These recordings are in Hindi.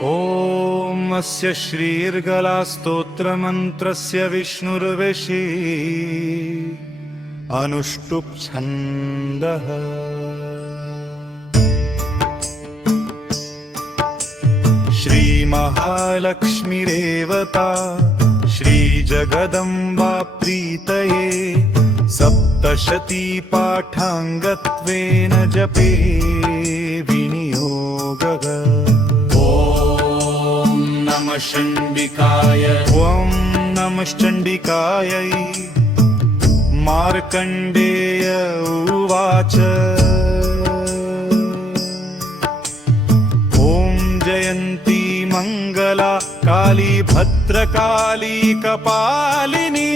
ॐ अस्य श्रीर्गलास्तोत्रमन्त्रस्य विष्णुर्वशी अनुष्टुप् छन्दः। श्रीमहालक्ष्मीरेवता श्रीजगदम्बा प्रीतये सप्तशती पाठाङ्गत्वेन जपे विनियोगः। ॐ नमः चण्डिकाय। ॐ नमः चण्डिकायै। मार्कण्डेय उवाच ॐ जयन्ती मङ्गला काली भद्रकाली कपालिनी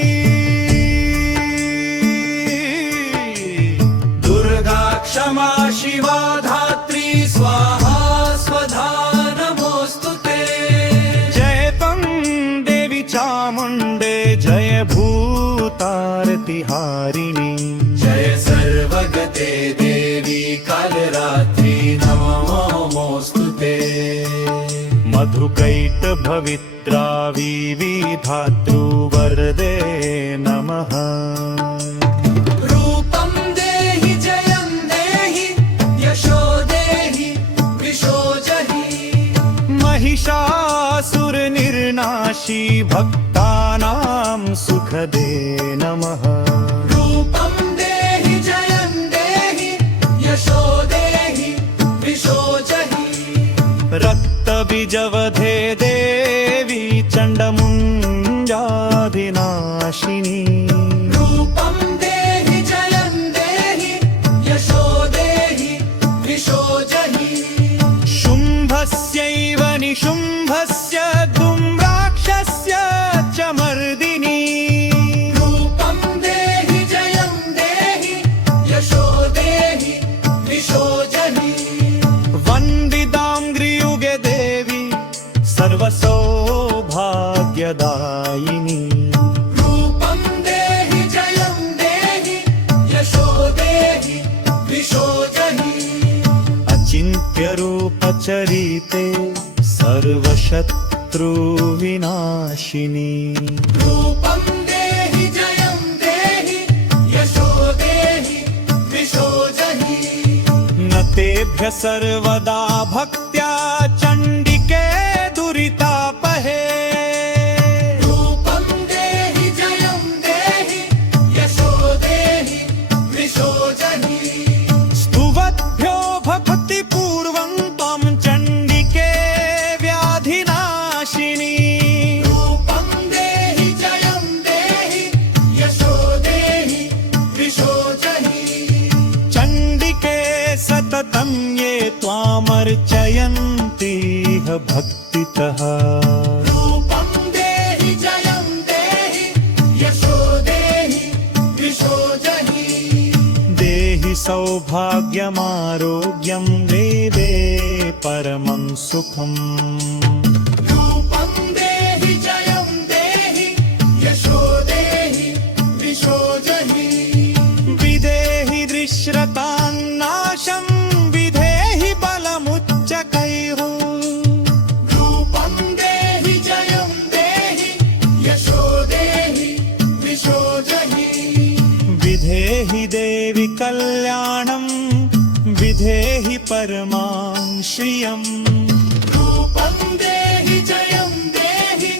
दुर्गा क्षमा शिवा धात्री स्वाहा स्वधा नमोऽस्तुते। जय तं देवी चामुण्डे जय भूतारतिहारिणी जय सर्वगते देवी कालरात्रि नमोऽस्तुते। मधुकैटभवित्रा विविधातृवरदे नमः। रूपं देहि जयं देहि यशो देहि वृषो जहि। महिषासुरनिर्नाशी भक्तानां सुखदे नमः। रूपं देहि जयं देहि यशो देहि वृषो जहि। रक्तबीजवधे देवी चण्डमुण्डादिनाशिनी। रूपं देहि जयं देहि यशो देहि वृषो जहि। शुम्भस्यैव निशुम्भस्य धूम्राक्षस्य च मर्दिनी। रूपं देहि जयं देहि यशो देहि वृषो जहि। वन्दिताङ्घ्रियुगे देवी सर्वसौभाग्यदायिनी। रूपं देहि जयं देहि यशो देहि वृषो जहि। अचिन्त्यरूपचरिते सर्वशत्रुविनाशिनी। रूपं देहि जयं देहि यशो देहि वृषो जहि। न तेभ्य सर्वदा भक्त्या चण्डिके दुरितापहे। रूपं देहि जयं देहि यशो देहि वृषो जहि। स्तुवद्भ्यो भक्तिपूर्वं त्वं चण्डिके व्याधिनाशिनी। रूपं देहि जयं देहि यशो देहि वृषो जहि। चण्डिके सततं ये त्वामर्चयन्तीह भक्तितः। रूपं देहि जयं देहि यशो देहि वृषो जहि। देहि सौभाग्यमारोग्यं वेदे परमं सुखम्। रूपं देहि जयं देहि यशो देहि वृषो जहि। विदेहि दृश्रतान्नाशं विधेहि बलमुच्चकैः। रूपं देहि जयं देहि यशो देहि वृषो जहि। विधेहि देवि कल्याणं विधेहि परमां श्रियम्। रूपं देहि जयं देहि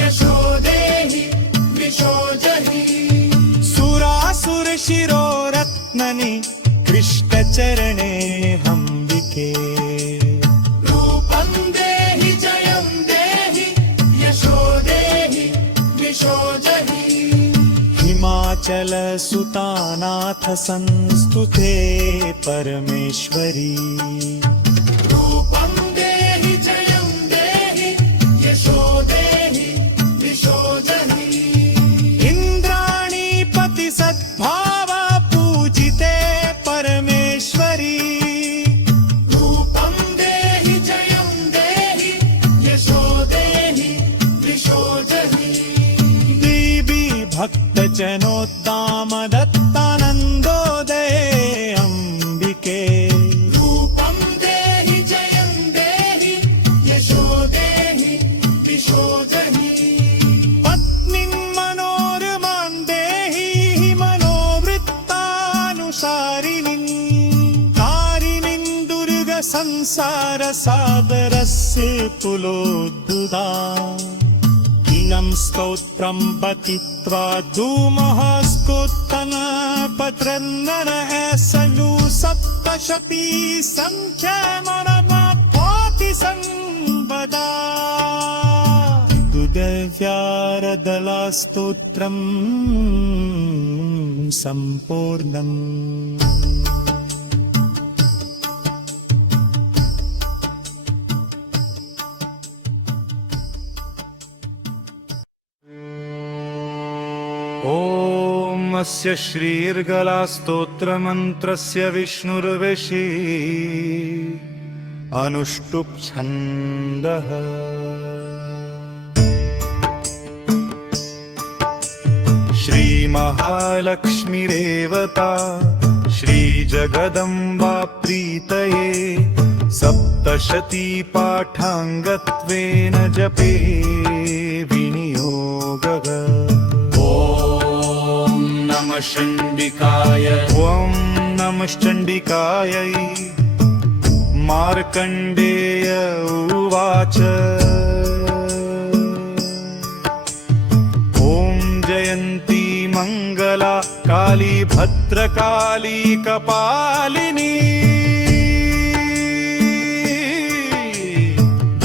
यशो देहि वृषो जहि। सुरासुरशिरोरत्ननि कृष्णचरणे हम्बिके। रूपं देहि जयं देहि यशो देहि वृषो जहि। हिमाचलसुतानाथ संस्तुते परमेश्वरी। रूपं देहि जयं देहि यशो देहि वृषो जहि। इन्द्राणीपति सद्भावा पूजिते परमेश्वरी। रूपं देहि जयं देहि यशो देहि वृषो जहि। देवी भक्तजनोत्तामदत्तानन्दोदये अम्बिके। रूपं देहि जयं देहि यशो संसारसागरस्य पुलोद्धुता कीनं स्तोत्रं पतित्वा धूमः स्कुत्तनपत्रन्नर ऐसनु सप्तशती सङ्ख्यामरमात्वाति संवदा दुर्व्यारदलास्तोत्रं सम्पूर्णम् ॐ अस्य श्रीर्गलास्तोत्रमन्त्रस्य विष्णुर्विषि अनुष्टुप् छन्दः श्रीमहालक्ष्मीरेवता श्रीजगदम्बा प्रीतये सप्तशती पाठाङ्गत्वेन जपे विनियोगः नमः चण्डिकाय ॐ नमः चण्डिकायै मार्कण्डेय उवाच ॐ जयन्ती मङ्गला काली भद्रकाली कपालिनी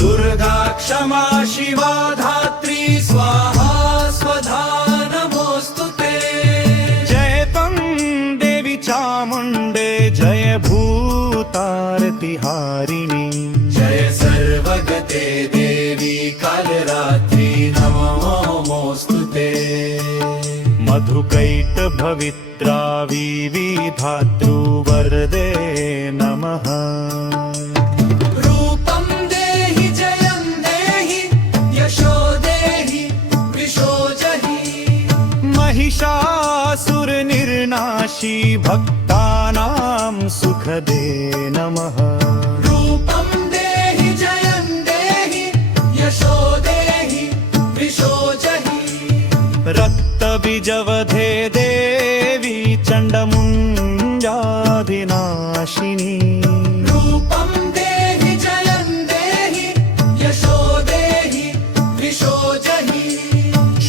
दुर्गा क्षमा शिवा धात्री स्वाहा स्वधा नमोऽस्तुते चामुण्डे जय भूतारतिहारिणी जय सर्वगते देवी कालरात्रि नमोऽस्तुते मधुकैटभवित्रा विविधातृवरदे नमः रूपं देहि जयं देहि यशो देहि वृषो जहि महिषासुरनिर्नाशी भक्तानां सुखदे नमः रूपं देहि जयं देहि यशो देहि वृषो जहि रक्तबीजवधे देवी चण्डमुण्डाधिनाशिनी रूपं देहि जयं देहि यशो देहि वृषो जहि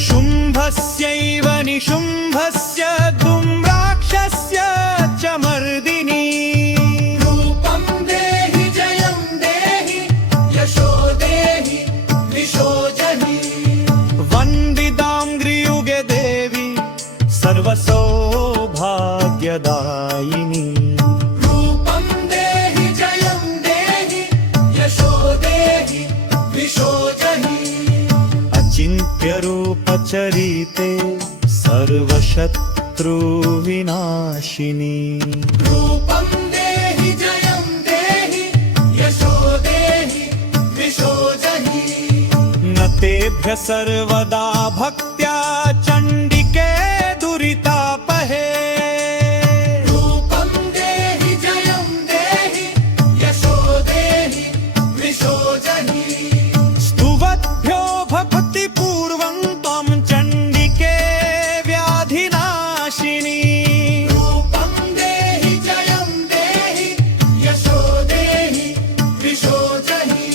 शुम्भस्यैव निशुम्भस्य धूम्राक्षस्य च मर्दिनी रूपं देहि जयं देहि यशो देहि वृषो जहि वन्दिताङ्घ्रियुगे देवी सर्वसौभाग्यदायिनी रूपं देहि जयं देहि यशो देहि वृषो जहि अचिन्त्यरूपचरिते सर्वशत्रुविनाशिनी रूपं देहि जयं देहि यशो देहि वृषो जहि न तेभ्य सर्वदा भक्त्या चण्डिके दुरितापहे रूपं देहि जयं देहि यशो देहि वृषो जहि स्तुवद्भ्यो भक्तिपूर्वं त्वं चण्डिके व्याधिनाशिनी रूपं देहि जयं देहि यशो देहि वृषो जहि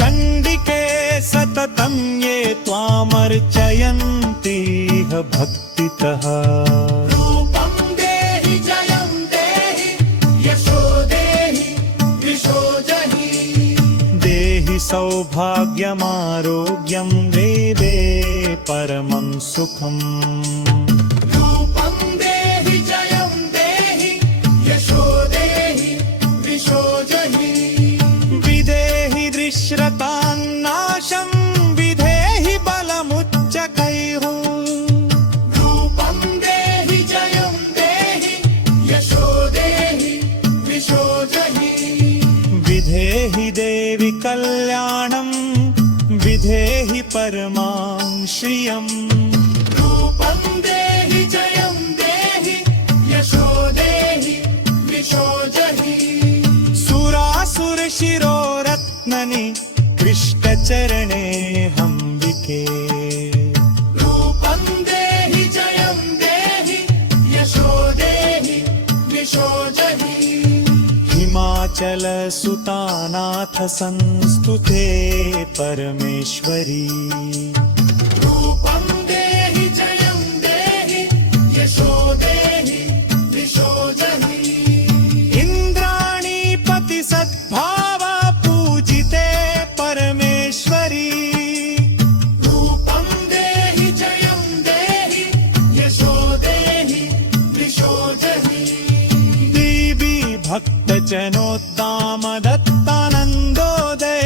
चण्डिके सततं ये त्वामर्चयन्तीह भक्तितः रूपं देहि जयं देहि यशो देहि वृषो जहि देहि सौभाग्यमारोग्यं देवे परमं सुखम् रूपं देहि जयं देहि यशो देहि वृषो जहि विदेहि दृश्रतान्नाशं विधेहि बलमुच्चकैः रूपं देहि जयं देहि यशो देहि वृषो जहि विधेहि देवि कल्याणं विधेहि परमां श्रियम् रूपं देहि जयं देहि यशो देहि वृषो जहि सुरासुरशिरोरत्ननि कृष्णचरणे हम्बिके रूपं देहि जयं देहि यशो देहि वृषो जहि हिमाचल चञ्चल सुतानाथ संस्तुते परमेश्वरी रूपं देहि जयं देहि यशो देहि दिशो जहि इन्द्राणीपति सद्भाव पूजिते परमेश्वरी रूपं देहि जयं देहि यशो देहि दिशो जहि देवी भक्तजनोत्ताम दत्तानन्दोदये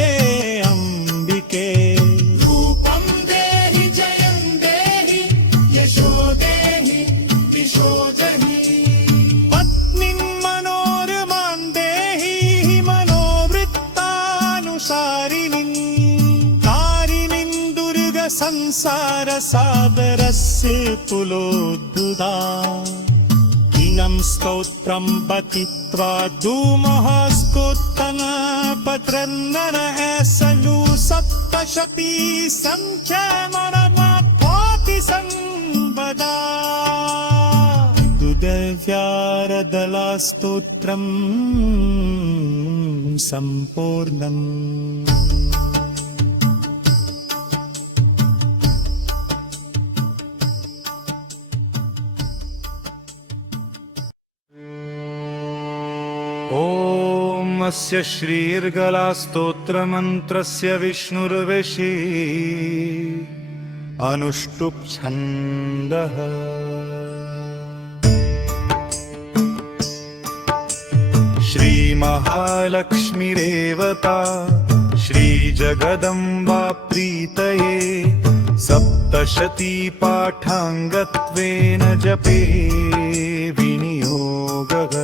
अम्बिके रूपं देहि जयं देहि यशो देहि दिशो जहि पत्नीं मनोरमां देहि मनोवृत्तानुसारिणीं तारिणीं दुर्ग संसार सागरस्य पुलोद्दुदा कीनं स्तोत्रं पठित्वा धूमः स्कोत्तनपत्रन्दन ऐसनु सप्तशती सङ्ख्यामनमाप्नोति संवदा दुर्व्यारदलास्तोत्रम् सम्पूर्णम् ॐ अस्य श्रीर्गलास्तोत्रमन्त्रस्य विष्णुर्विषी अनुष्टुप् छन्दः श्रीमहालक्ष्मीरेवता श्रीजगदम्बा प्रीतये सप्तशती पाठाङ्गत्वेन जपे विनियोगः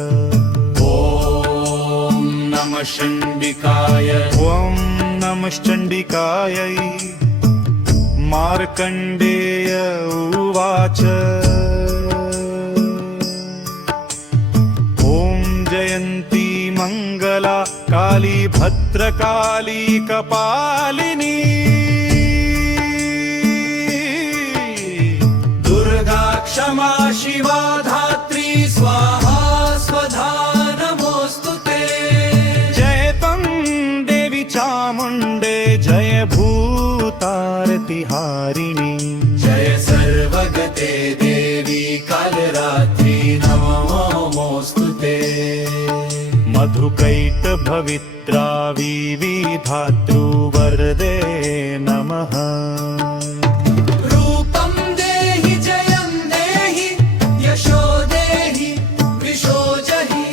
नमः चण्डिकाय ॐ नमश्चण्डिकायै मार्कण्डेय उवाच ॐ जयन्ती मङ्गला काली भद्रकाली कपालिनी दुर्गा क्षमा शिवा धात्री स्वाहा स्वधा नमोऽस्तुते जय तं देवी चामुण्डे जय भूतारतिहारिणी जय सर्वगते देवी कालरात्रि नमोऽस्तुते मधुकैटभवित्रा विविधातृवरदे नमः रूपं देहि जयं देहि यशो देहि वृषो जहि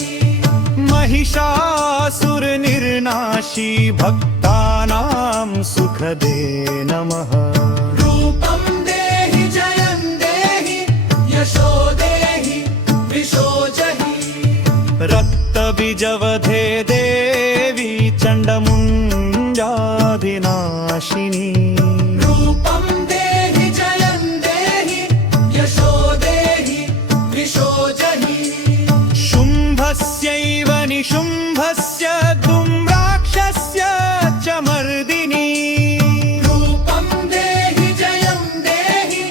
महिषासुरनिर्नाशी भक्तानां सुखदे नमः रूपं देहि जयं देहि यशो देहि वृषो जहि रक्तबीजवधे देवी चण्डमुण्डादिनाशिनी रूपं देहि जयं देहि यशो देहि वृषो जहि शुम्भस्यैव निशुम्भस्य धूम्राक्षस्य च मर्दिनी रूपं देहि जयं देहि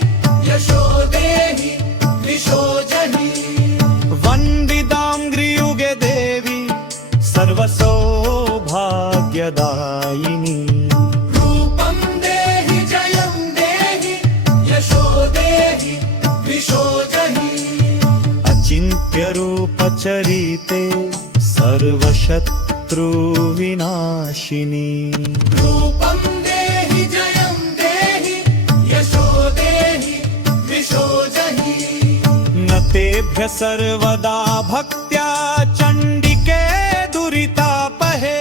यशो देहि वृषो जहि वन्दितां ग्रियुगे देवी सर्वसौभाग्यदायिनी रूपं देहि जयं देहि यशो देहि वृषो जहि अचिन्त्यरूपचरिते सर्वशत्रुविनाशिनी रूपं देहि जयं देहि यशो देहि वृषो जहि न तेभ्य सर्वदा भक्त्या चण्डिके दुरितापहे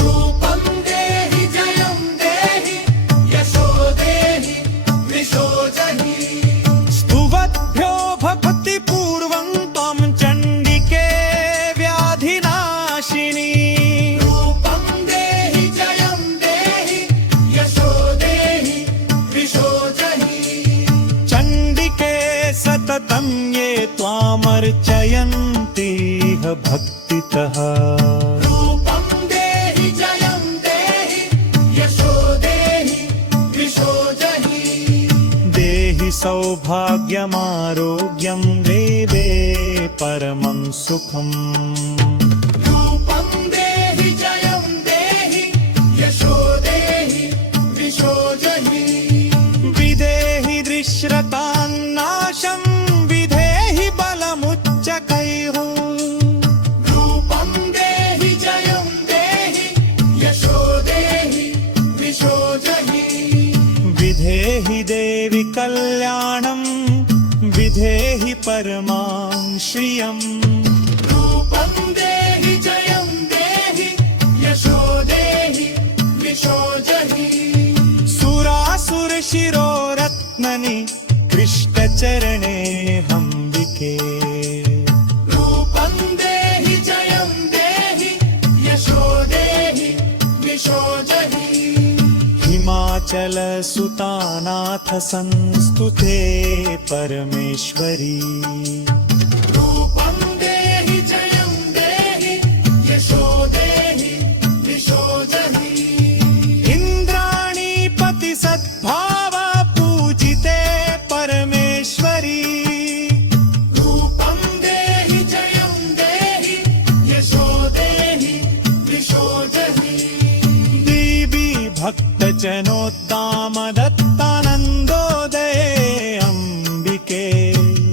रूपं देहि जयं देहि यशो देहि वृषो जहि स्तुवद्भ्यो भक्तिपूर्वं त्वं चण्डिके व्याधिनाशिनी रूपं देहि जयं देहि यशो देहि वृषो जहि चण्डिके सततं ये त्वामर्चयन्तीह भक्तितः रूपं देहि जयं देहि यशो देहि वृषो जहि देहि सौभाग्यमारोग्यं देवे परमं सुखम् रूपं देवि कल्याणं विधेहि परमां श्रियम् रूपं देहि जयं देहि यशो देहि विशो जहि सुरासुरशिरोरत्ननि कृष्णचरणे हम्बिके रूपं देहि जयं देहि यशो देहि विशो जहि हिमाचलसुतानाथ संस्तुते परमेश्वरी रूपं देहि जयं देहि यशो देहि विशो जहि इन्द्राणीपति सद्भाव पूजिते परमेश्वरी रूपं देहि जयं देहि यशो देहि विशो जहि देवी भक्तजनोद्दाम दत्तानन्दोदये अम्बिके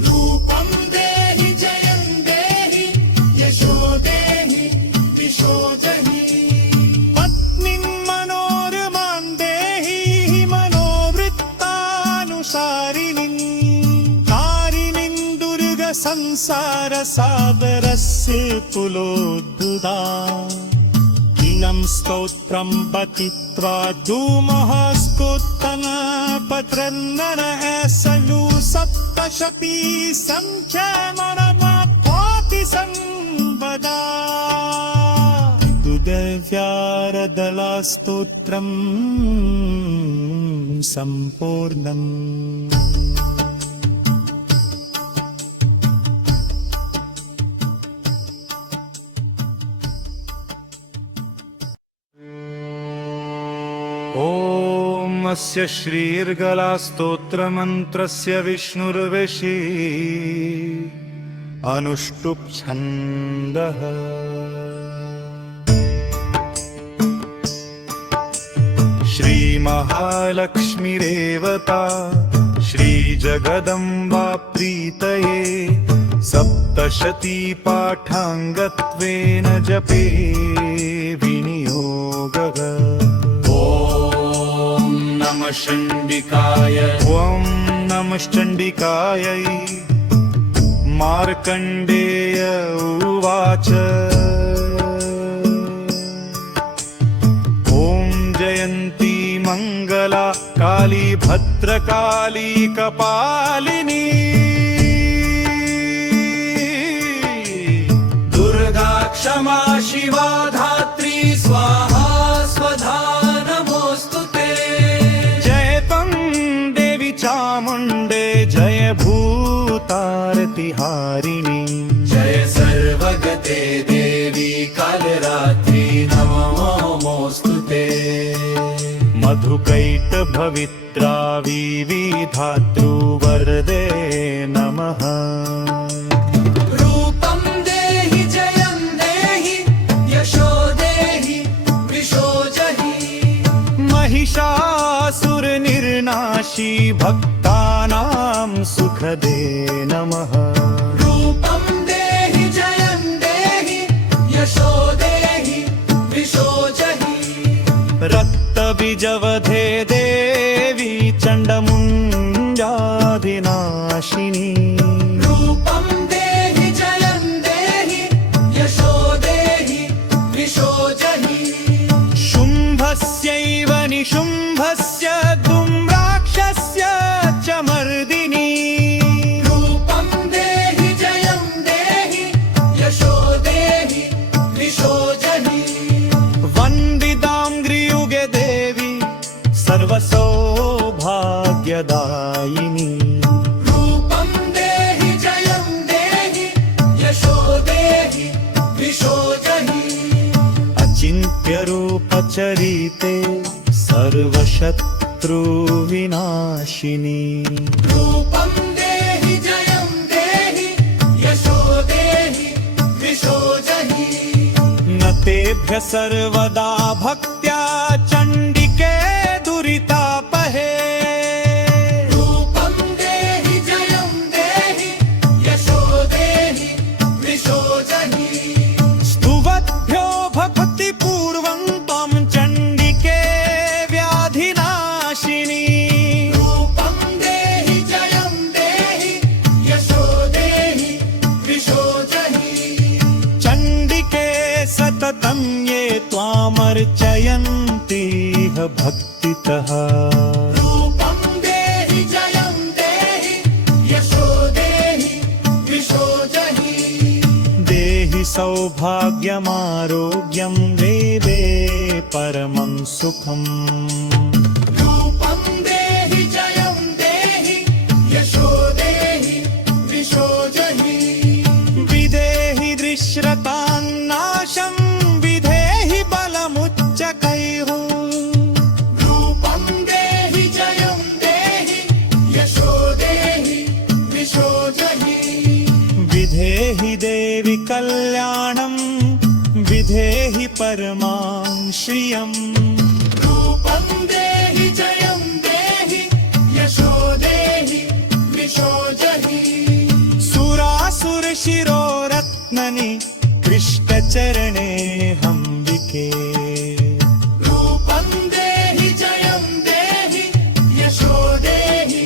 रूपं देहि जयं देहि यशो देहि विशो जहि पत्नीं मनोरमां देहि मनोवृत्तानुसारिणीं तारिणीं दुर्गसंसारसागरस्य पुलोद्भुता दिनं स्तोत्रं पठित्वा धूमः स्कुत्तनपत्रन्दन ऐसनु सप्तशती संख्यामणमाप्नोति संवदा दुर्व्यारदलास्तोत्रं सम्पूर्णम् ॐ अस्य श्रीर्गलास्तोत्रमन्त्रस्य विष्णुर्विषी अनुष्टुप् छन्दः श्रीमहालक्ष्मीरेवता श्रीजगदम्बा प्रीतये सप्तशती पाठाङ्गत्वेन जपे विनियोगः नमः चण्डिकाय ॐ नमः चण्डिकायै मार्कण्डेय उवाच ॐ जयन्ती मङ्गला काली भद्रकाली कपालिनी दुर्गा क्षमा शिवा धात्री स्वाहा स्वधा नमोऽस्तुते जय तं देवी चामुण्डे जय भूतारतिहारिणी जय सर्वगते देवी कालरात्रि नमोऽस्तुते मधुकैटभवित्रा विविधातृवरदे नमः रूपं देहि जयं देहि यशो देहि विशो जहि महिषासुरनिर्नाशी भक्तानां सुखदे नमः रूपं देहि जयं देहि यशो देहि विशो जहि रक्तबीजवधे देवी चण्डमुण्डाधिनाशिनी रूपं देहि जयं देहि यशो देहि विशो जहि शुम्भस्यैव निशुम्भस्य धूम्राक्षस्य च मर्दिनी रूपं देहि जयं देहि यशो देहि विशो जहि वन्दिताङ्घ्रियुगे देवी सर्वसौभाग्यदायिनी रूपं देहि जयं देहि यशो देहि विशो जहि अचिन्त्यरूपचरिते सर्वशत्रुविनाशिनी रूपं देहि जयं देहि यशो देहि विशो जहि न तेभ्य सर्वदा भक्त्या चण्डिके दुरितापहे रूपं देहि जयं देहि यशो देहि विशो जहि स्तुवद्भ्यो भक्तिपूर्वं त्वं चण्डिके व्याधिनाशिनी रूपं देहि मामर्चयन्तीह भक्तितः रूपं देहि जयं देहि यशो देहि द्विषो जहि देहि सौभाग्यमारोग्यं देवे परमं सुखम् रूपं देहि जयं देहि यशो देहि द्विषो जहि विदेहि दृश्रतान्नाशं विधेहि बलमुच्चकैः रूपं देहि जयं देहि यशो देहि द्विषो जहि विधेहि देवि कल्याणं विधेहि परमां श्रियम् रूपं देहि जयं देहि यशो देहि द्विषो जहि सुरासुरशिरोरत्ननि कृष्णचरणे हम्बिके रूपं देहि जयं देहि यशो देहि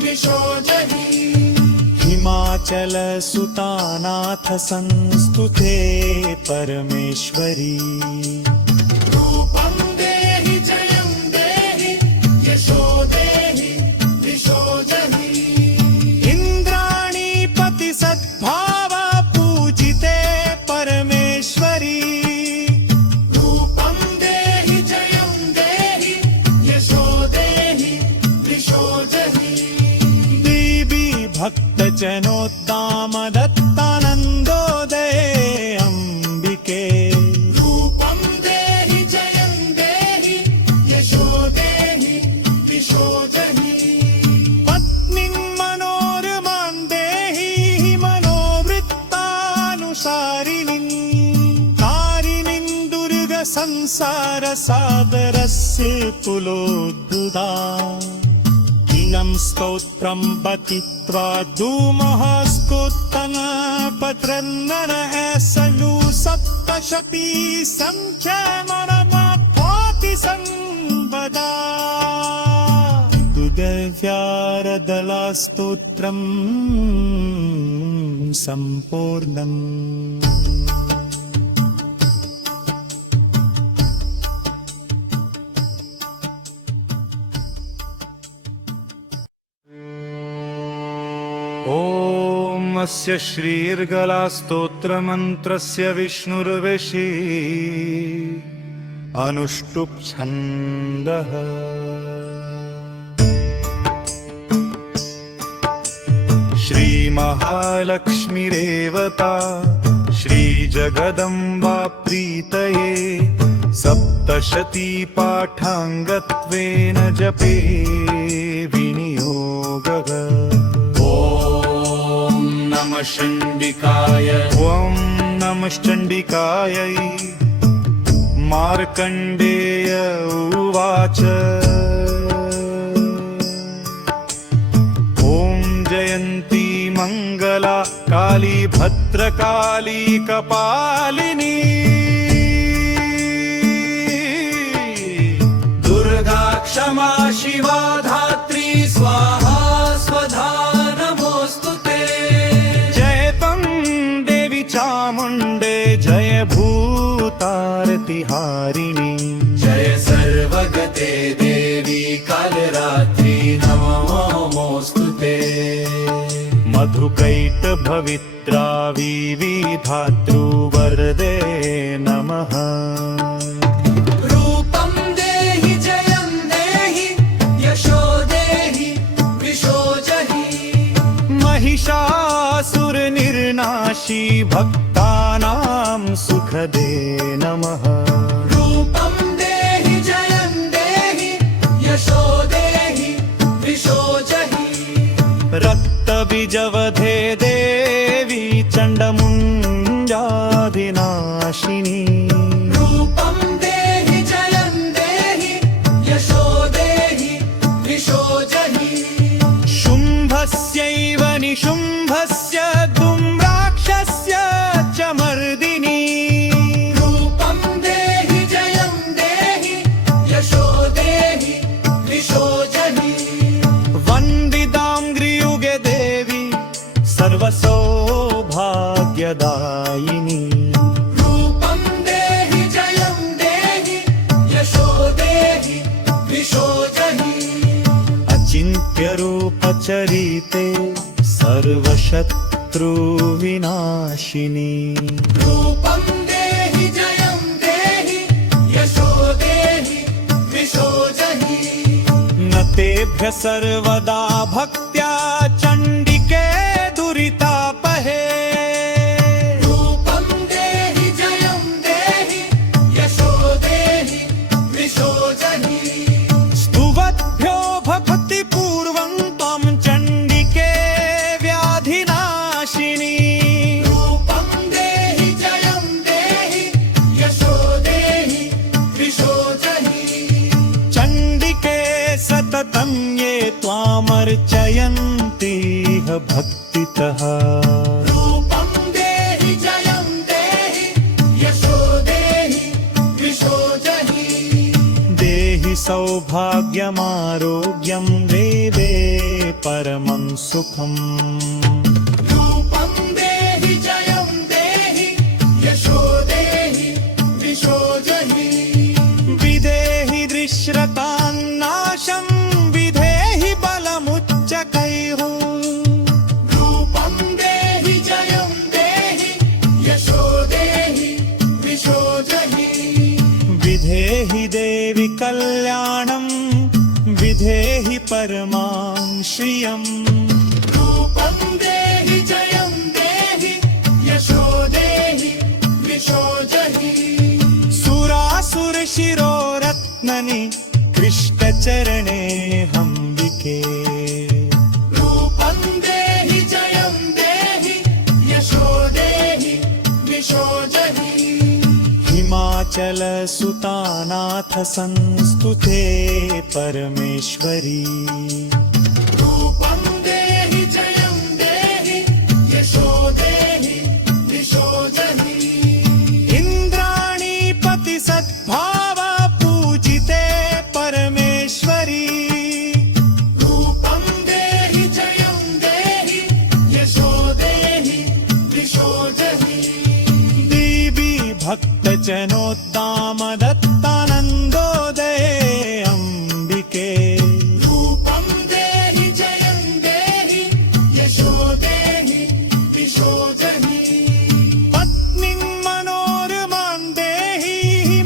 द्विषो जहि हिमाचलसुतानाथ संस्तुते परमेश्वरी रूपं देहि जयं देहि यशो देहि द्विषो जहि इन्द्राणीपति सद्भाव पूजिते परमेश्वरी रूपं देहि जयं देहि यशो देहि द्विषो जहि देवी भक्तजनोद्दाम दत्तानन्दोदये अम्बिके रूपं देहि जयं देहि यशो देहि द्विषो जहि पत्नीं मनोरमां देहि मनोवृत्तानुसारिणीं तारिणीं दुर्गसंसारसागरस्य पुलोद्भुता दिनं स्तोत्रं पठित्वा धूमः स्कुत्तनपत्रन्नर ऐसलु सप्तशती संख्यामरमात्वाति संवदा दुर्व्यारदलास्तोत्रं सम्पूर्णम् ॐ अस्य श्रीर्गलास्तोत्रमन्त्रस्य विष्णुर्विषि अनुष्टुप् छन्दः श्रीमहालक्ष्मीरेवता श्रीजगदम्बा प्रीतये सप्तशती पाठाङ्गत्वेन जपे विनियोगः ॐ नमः चण्डिकाय ॐ नमश्चण्डिकायै मार्कण्डेय उवाच ॐ जयन्ती मङ्गला काली भद्रकाली कपालिनी दुर्गा क्षमा शिवा धात्री स्वाहा स्वधा नमोऽस्तु ते जय तं देवी चामुण्डे जय भूतारतिहारिणी जय सर्वगते देवी कालरात्रि नमोऽस्तु ते मधुकैटभवित्रा विविधातृवरदे नमः रूपं देहि जयं देहि यशो देहि द्विषो जहि महिषासुरनिर्नाशी भक्तानां सुखदे नमः रूपं देहि जयं देहि यशो देहि द्विषो जहि रक्तबीजवधे देवी चण्डमुण्डाधिनाशिनी रूपं देहि जयं देहि यशो देहि द्विषो जहि शुम्भस्यैव निशुम्भस्य धूम्राक्षस्य दिव्यरूपचरिते सर्वशत्रुविनाशिनी रूपं देहि जयं देहि यशो देहि विशो जहि न तेभ्य सर्वदा भक्त्या चण्डिके दुरितापहे रूपं देहि जयं देहि यशो देहि विशो जहि स्तुवद्भ्यो भक्तिपूर्वं त्वं चण्डिके व्याधिनाशिनी रूपं देहि जयं देहि यशो देहि विशो जहि चण्डिके सततं ये त्वामर्चयन्तीह भक्तितः रूपं देहि जयं देहि यशो देहि विशो जहि देहि सौभाग्यमारोग्यं देवे परमं सुखम् रूपं देहि जयं देहि यशो देहि विशो जहि विदेहि दृश्रतान्नाशं विधेहि बलमुच्चकैः रूपं देहि जयं देहि यशो देहि विशो जहि विधेहि देवि कल्याणं विधेहि परमां श्रियम् रूपं देहि जयं देहि यशो देहि विशो जहि सुरासुरशिरोरत्ननि कृष्णचरणे हम्बिके रूपं देहि जयं देहि यशो देहि विशो जहि हिमाचलसुतानाथ संस्तुते परमेश्वरी रूपं देहि जयं देहि यशो देहि विशो जहि इन्द्राणीपति सद्भाव पूजिते परमेश्वरी रूपं देहि जयं देहि यशो देहि विशो जहि देवी भक्तजनोद्दाम दत्तानन्दोदये अम्बिके रूपं देहि जयं देहि यशो देहि विशो जहि पत्नीं मनोरमां देहि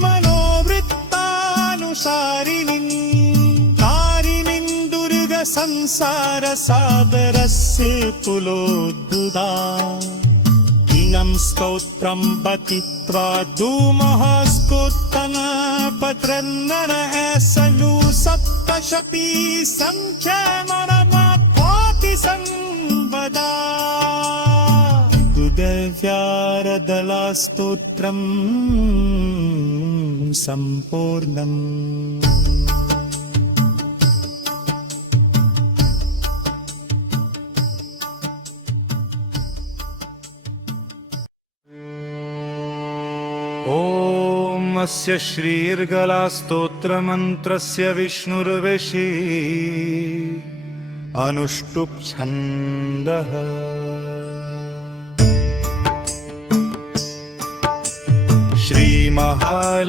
मनोवृत्तानुसारिणीं तारिणीं दुर्गसंसारसागरस्य पुलोद्भुता इयं स्तोत्रं पठित्वा धूमः स्कुत्तनपत्रन्दन ऐसनु सप्तशती सङ्ख्यामरमात्वाति संवदा उदव्यारदलास्तोत्रम् सम्पूर्णम् ॐ अस्य श्रीर्गलास्तोत्रमन्त्रस्य विष्णुर्विषी अनुष्टुप् छन्दः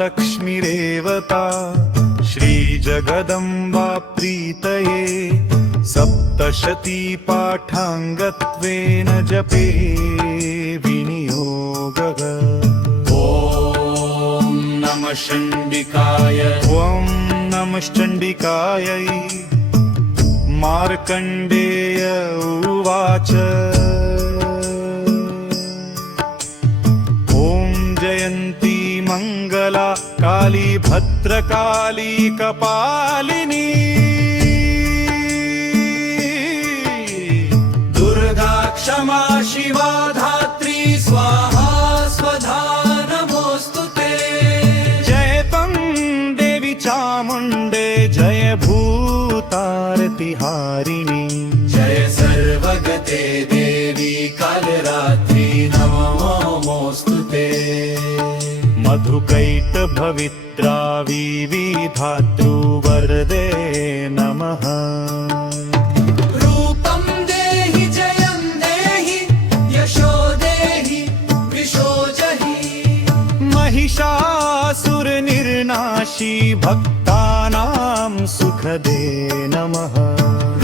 श्रीमहालक्ष्मीरेवता श्रीजगदम्बा प्रीतये सप्तशती पाठाङ्गत्वेन जपे विनियोगः ॐ नमः चण्डिकाय ॐ नमश्चण्डिकायै मार्कण्डेय उवाच ॐ जयन्ती मङ्गला काली भद्रकाली कपालिनी दुर्गा क्षमा शिवा धात्री स्वाहा स्वधा नमोऽस्तुते जय तं देवी चामुण्डे जय भूतारतिहारिणी जय सर्वगते देवी कालरात्रि नमोऽस्तुते मधुकैटभवित्रा विविधातृवरदे नमः रूपं देहि जयं देहि यशो देहि विशो जहि महिषासुरनिर्नाशी भक्तानां सुखदे नमः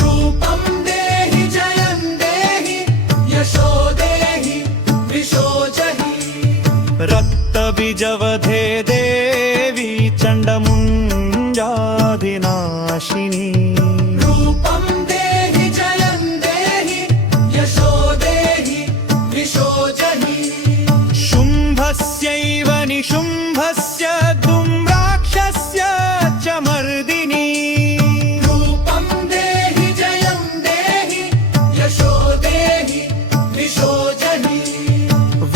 रूपं चण्डमुण्डादिनाशिनी रूपं देहि जयं देहि यशो देहि वृषो जहि शुम्भस्यैव निशुम्भस्य धूम्राक्षस्य च मर्दिनी रूपं देहि जयं देहि यशो देहि वृषो जहि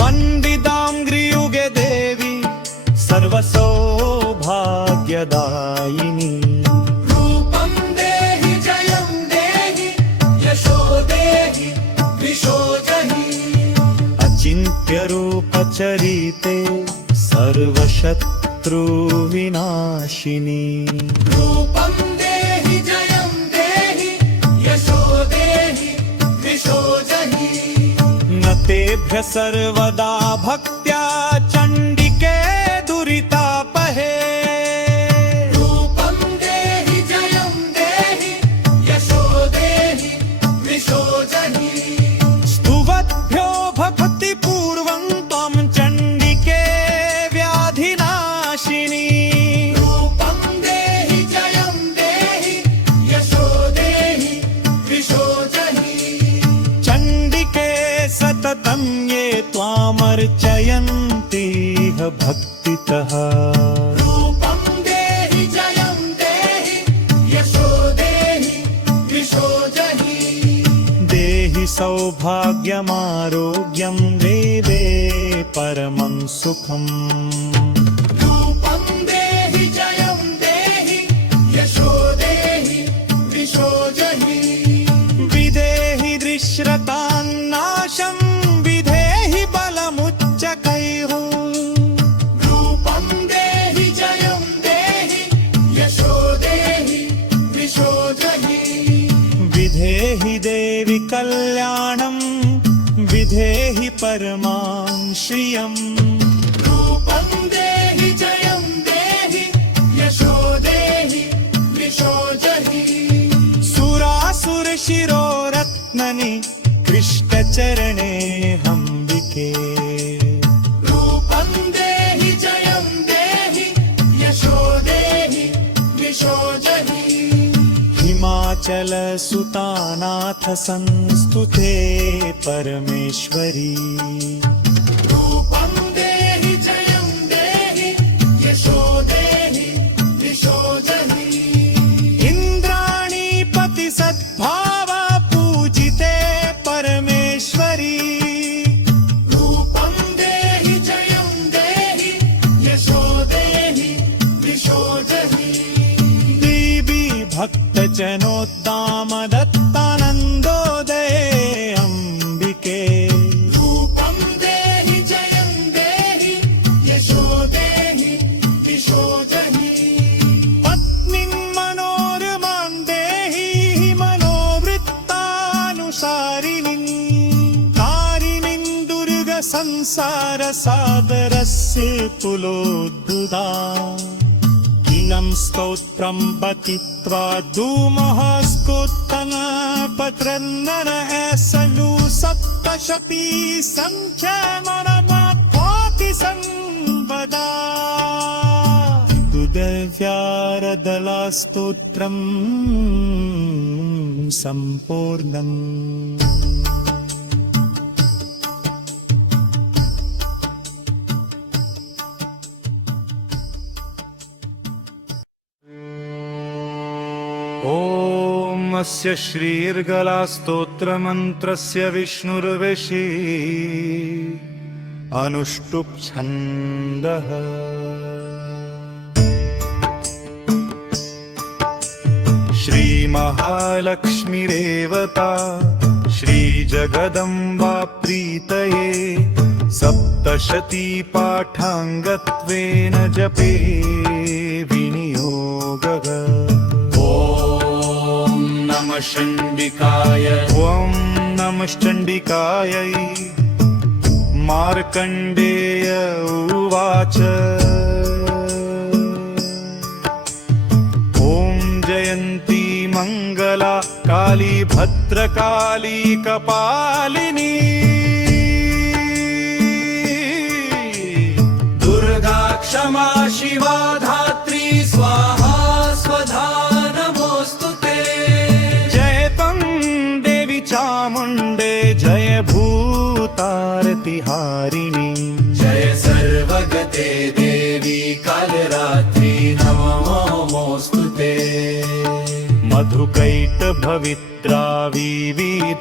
वन्दितां गृयुगे देवी सर्वसौभाग्यदायिनी रूपं देहि जयं देहि यशो देहि वृषो जहि अचिन्त्यरूपचरिते सर्वशत्रुविनाशिनी रूपं देहि जयं देहि यशो देहि वृषो जहि न तेभ्य सर्वदा भक्त्या चण्डिके दुरितापहे रूपं देहि जयं देहि यशो देहि वृषो जहि स्तुवद्भ्यो भक्तिपूर्वं त्वं चण्डिके व्याधिनाशिनी रूपं देहि जयं देहि यशो देहि वृषो जहि चण्डिके सततं ये त्वामर्चयन्तीह भक्तितः रूपं देहि जयं देहि यशो देहि वृषो जहि देहि सौभाग्यमारोग्यं वेदे परमं सुखम् रूपं देहि जयं देहि यशो देहि वृषो जहि विदेहि दृश्रतान्नाशं विधेहि बलमुच्चकैः रूपं देहि जयं देहि यशो देहि वृषो जहि विधेहि देवि कल्याणं विधेहि परमां श्रियम् रूपं देहि जयं देहि यशो देहि वृषो जहि सुरासुरशिरोरत्ननि कृष्णचरणे हम्बिके रूपं देहि जयं देहि यशो देहि वृषो जहि हिमाचलसुतानाथ संस्तुते परमेश्वरी रूपं देहि जयं देहि यशो देहि वृषो जहि इन्द्राणीपति सद्भावा पूजिते परमेश्वरी रूपं देहि जयं देहि यशो देहि वृषो जहि देवी भक्तजनोद्दामदत्तानन्दोदये अम्बिके रूपं देहि जयं देहि यशो देहि वृषो जहि पत्नीं मनोरमां देहि मनोवृत्तानुसारिणीं तारिणीं दुर्गसंसारसागरस्य कुलोद्भुता कीनं स्तोत्रं पठित्वा धूमः स्कुत्तनपत्रन्नन ऐसनु सप्तशती सङ्ख्यामनमात्वाति संवदा दुर्व्यारदलास्तोत्रं सम्पूर्णम् ॐ अस्य श्रीर्गलास्तोत्रमन्त्रस्य विष्णुर्विषि अनुष्टुप् छन्दः श्रीमहालक्ष्मीरेवता श्रीजगदम्बा प्रीतये सप्तशती पाठाङ्गत्वेन जपे विनियोगः ॐ नमः चण्डिकाय ॐ नमः चण्डिकायै मार्कण्डेय उवाच ॐ जयन्ती मङ्गला काली भद्रकाली कपालिनी दुर्गा क्षमा शिवा धात्री नमोऽस्तु ते मधुकैटभवित्रा विविधातृवरदे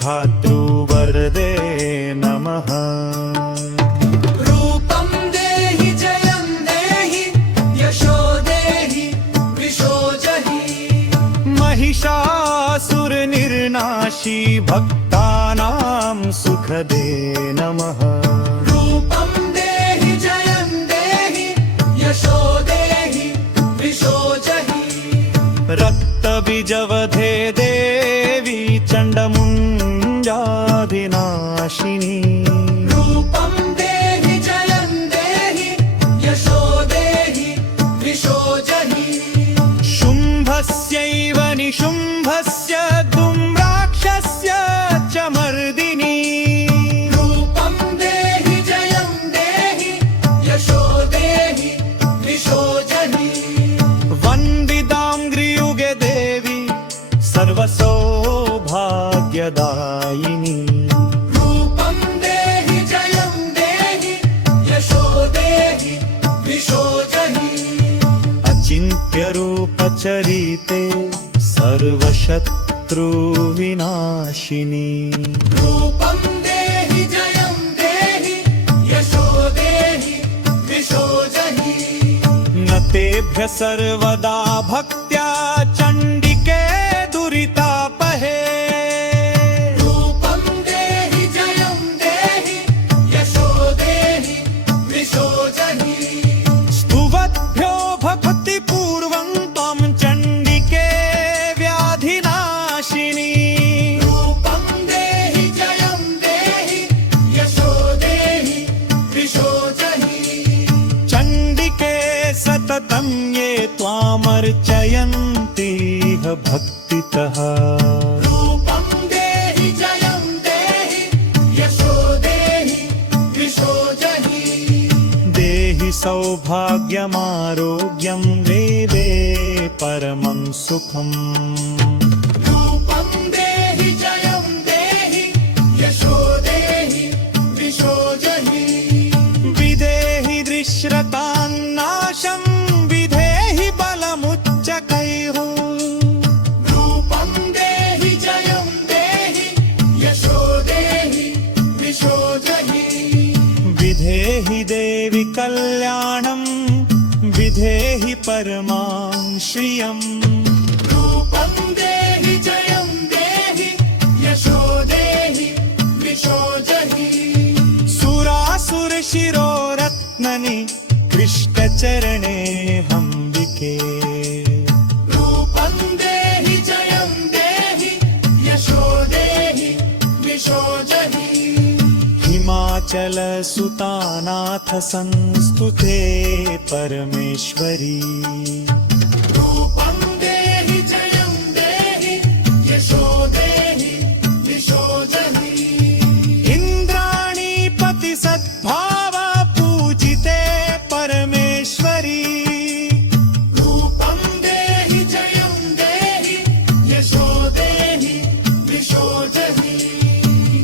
नमः रूपं देहि जयं देहि यशो देहि वृषो जहि महिषासुरनिर्नाशी भक्तानां सुखदे नमः रूपं देहि जयं देहि यशो देहि वृषो जहि रक्तबीजवधे देवी चण्डमुण्डाधिनाशिनी रूपं देहि जयं देहि यशो देहि वृषो जहि शुम्भस्यैव निशुम्भस्य धूम्राक्षस्य च मर्दिनी रूपं देहि जयं देहि यशो देहि वृषो जहि वन्दिताङ्घ्रियुगे देवी सर्वसौभाग्यदायिनी रूपं देहि जयं देहि यशो देहि वृषो जहि अचिन्त्यरूपचरिते सर्वशत्रुविनाशिनी रूपं देहि जयं देहि यशो देहि वृषो जहि न तेभ्य सर्वदा भक्त्या चण्डिके दुरितापहे रूपं देहि जयं देहि यशो देहि वृषो जहि स्तुवद्भ्यो भक्तिपूर्वं त्वं चण्डिके व्याधिनाशिनी रूपं देहि जयं देहि यशो देहि वृषो जहि चण्डिके सततं ये त्वामर्चयन्तीह भक्तितः रूपं देहि जयं देहि यशो देहि वृषो जहि देहि सौभाग्यमारोग्यं देवे परमं सुखम् रूपं देहि जयं देहि यशो देहि वृषो जहि विदेहि दृश्रतान्नाशं विधेहि बलमुच्चकैः रूपं देहि जयं देहि यशो देहि वृषो जहि विधेहि देवि कल्याणं विधेहि परमां श्रियम् रूपं देहि जयं देहि यशो देहि वृषो जहि सुरासुरशिरोरत्ननि कृष्णचरणे हम्बिके रूपं देहि जयं देहि यशो देहि वृषो जहि हिमाचलसुतानाथ संस्तुते परमेश्वरी रूपं देहि जयं देहि यशो देहि वृषो जहि इन्द्राणीपति सद्भाव पूजिते परमेश्वरी रूपं देहि जयं देहि यशो देहि वृषो जहि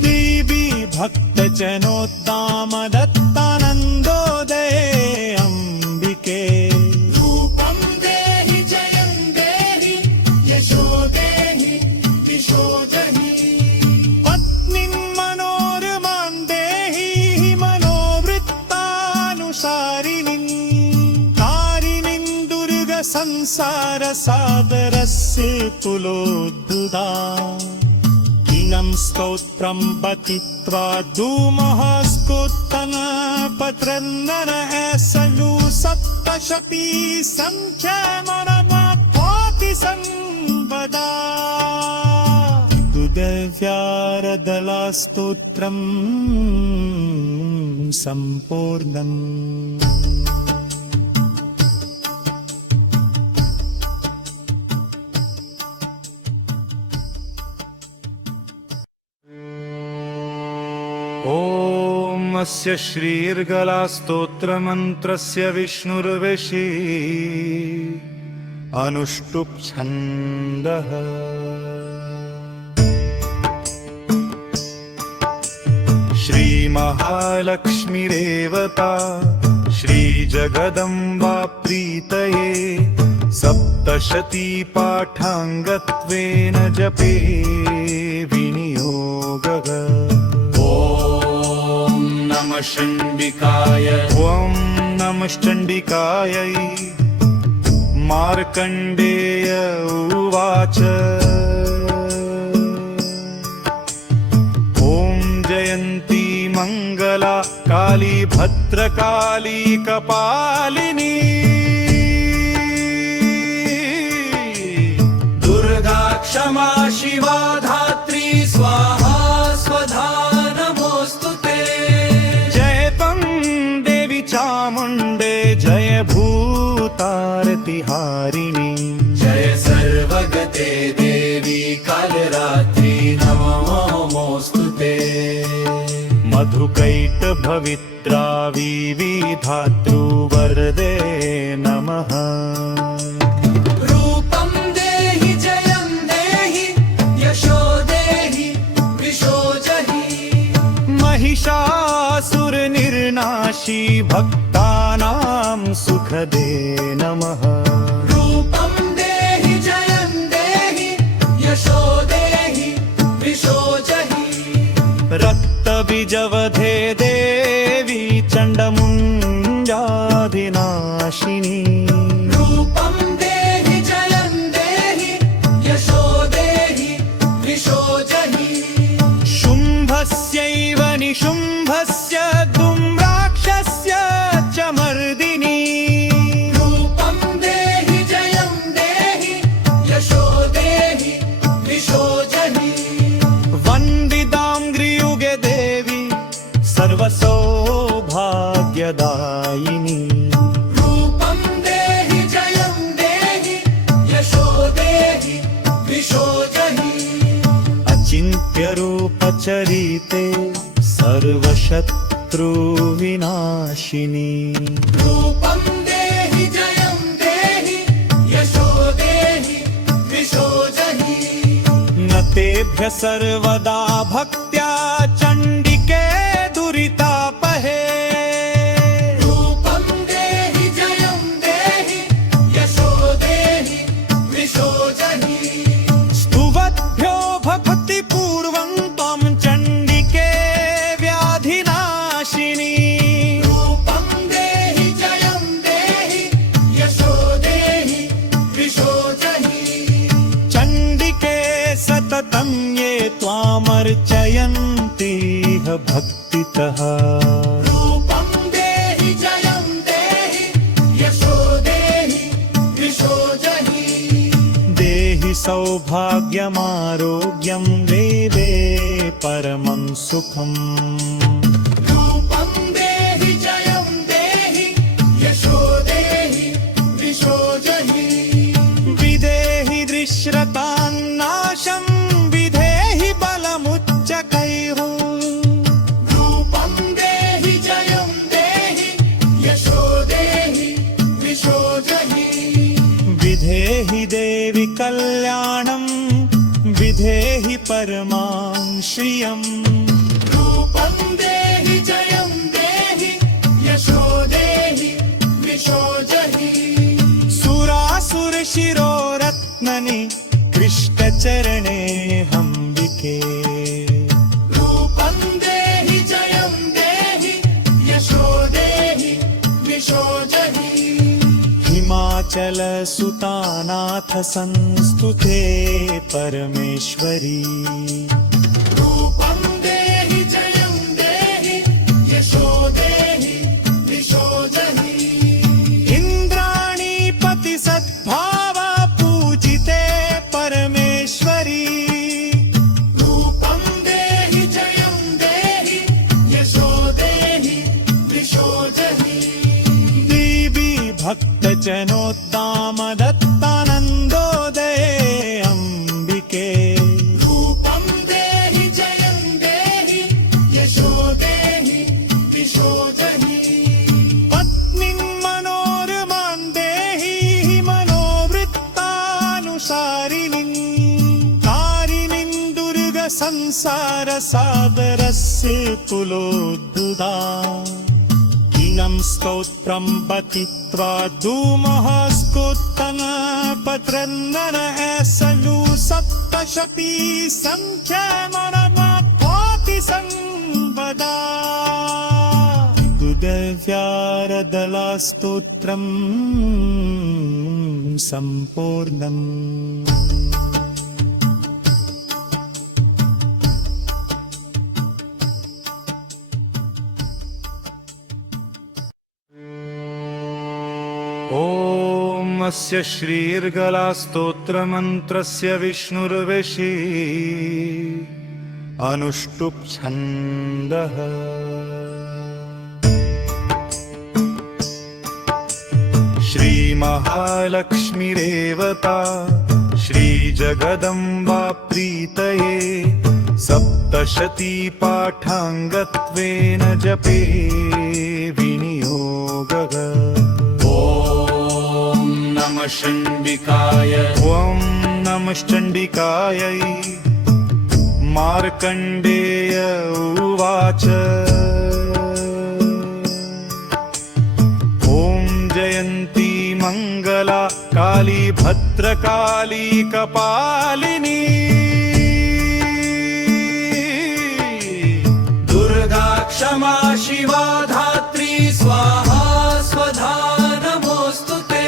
देवी भक्तजनोत्ताम दत्तानन्दोदये अम्बिके रूपं देहि जयं देहि यशो देहि वृषो जहि पत्नीं मनोरमां देहि मनोवृत्तानुसारिणीं तारिणीं दुर्गसंसारसागरस्य पुलोद्धुता ीनं स्तोत्रं पठित्वा धूमः स्कुत्तनपत्रन्दन ऐसनु सप्तशती सङ्ख्यामनमात्वाति संवदा तुदव्यारदलास्तोत्रम् सम्पूर्णम् ॐ अस्य श्रीर्गलास्तोत्रमन्त्रस्य विष्णुर्विषी अनुष्टुप् छन्दः श्रीमहालक्ष्मीरेवता श्रीजगदम्बा प्रीतये सप्तशती पाठाङ्गत्वेन जपे विनियोगः ॐ नमः चण्डिकाय ॐ नमश्चण्डिकायै मार्कण्डेय उवाच ॐ जयन्ती मङ्गला काली भद्रकाली कपालिनी दुर्गा क्षमा शिवा धात्री स्वाहा स्वधा नमोऽस्तु ते जय तं देवी चामुण्डे जय भूतारतिहारिणी जय सर्वगते देवी कालरात्रि नमोऽस्तु ते मधुकैटभवित्रा विविधातृवरदे नमः रूपं देहि जयं देहि यशो देहि वृषो जहि महिषासुरनिर्नाशी भक्तानां सुखदे नमः रूपं देहि जयं देहि यशो देहि वृषो जहि रक्तबीजवधे देवी चण्डमुण्डाधिनाशिनी रूपं देहि जयं देहि यशो देहि वृषो जहि शुम्भस्यैव निशुम्भस्य धूम्राक्षस्य च मर्दिनी रूपं देहि जयं देहि यशो देहि वृषो जहि वन्दिताङ्घ्रियुगे देवी सर्वसौभाग्यदायिनी रूपं देहि जयं देहि यशो देहि वृषो जहि अचिन्त्यरूपचरिते सर्वशत्रुविनाशिनी रूपं देहि जयं देहि यशो देहि वृषो जहि न तेभ्य सर्वदा भक्त्या चण्डिके दुरितापहे रूपं देहि जयं देहि यशो देहि वृषो जहि स्तुवद्भ्यो भक्तिपूर्वं त्वं चण्डिके व्याधिनाशिनी रूपं देहि जयं देहि यशो देहि वृषो जहि चण्डिके सततं ये त्वामर्चयन्तीह भक्तितः रूपं देहि जयं देहि यशो देहि वृषो जहि देहि सौभाग्यमारोग्यं देवे परमं सुखम् रूपं देहि जयं देहि यशो देहि वृषो जहि विदेहि दृश्रतान्नाशं विधेहि बलमुच्चकैः रूपं देहि जयं देहि यशो देहि वृषो जहि विधेहि देवि कल्याणं विधेहि परमां श्रियम् रूपं देहि जयं देहि यशो देहि वृषो जहि सुरासुरशिरोरत्ननि कृष्णचरणे हम्बिके रूपं देहि जयं देहि यशो देहि वृषो जहि हिमाचलसुतानाथ संस्तुते परमेश्वरी रूपं देहि जयं देहि यशो देहि वृषो जहि इन्द्राणीपति सद्भाव पूजिते परमेश्वरी रूपं देहि जयं देहि यशो देहि वृषो जहि देवी भक्तजनोद्दाम दत्तानन्दोदये अम्बिके रूपं देहि जयं देहि यशो देहि वृषो जहि पत्नीं मनोरमां देहि मनोवृत्तानुसारिणीं तारिणीं दुर्गसंसारसागरस्य कुलोद्भुता स्तोत्रं पठित्वा धूमः स्कुत्तन पत्रन्दन ऐसनु सप्तशती संख्यामणमा कोटि संवदा दिव्यारदलास्तोत्रम् सम्पूर्णम् ॐ अस्य श्रीर्गलास्तोत्रमन्त्रस्य विष्णुर्विषि अनुष्टुप् छन्दः श्रीमहालक्ष्मीरेवता श्रीजगदम्बा प्रीतये सप्तशती पाठाङ्गत्वेन जपे विनियोगः नमः चण्डिकाय ॐ नमश्चण्डिकायै मार्कण्डेय उवाच ॐ जयन्ती मङ्गला काली भद्रकाली कपालिनी दुर्गा क्षमा शिवा धात्री स्वाहा स्वधा नमोऽस्तुते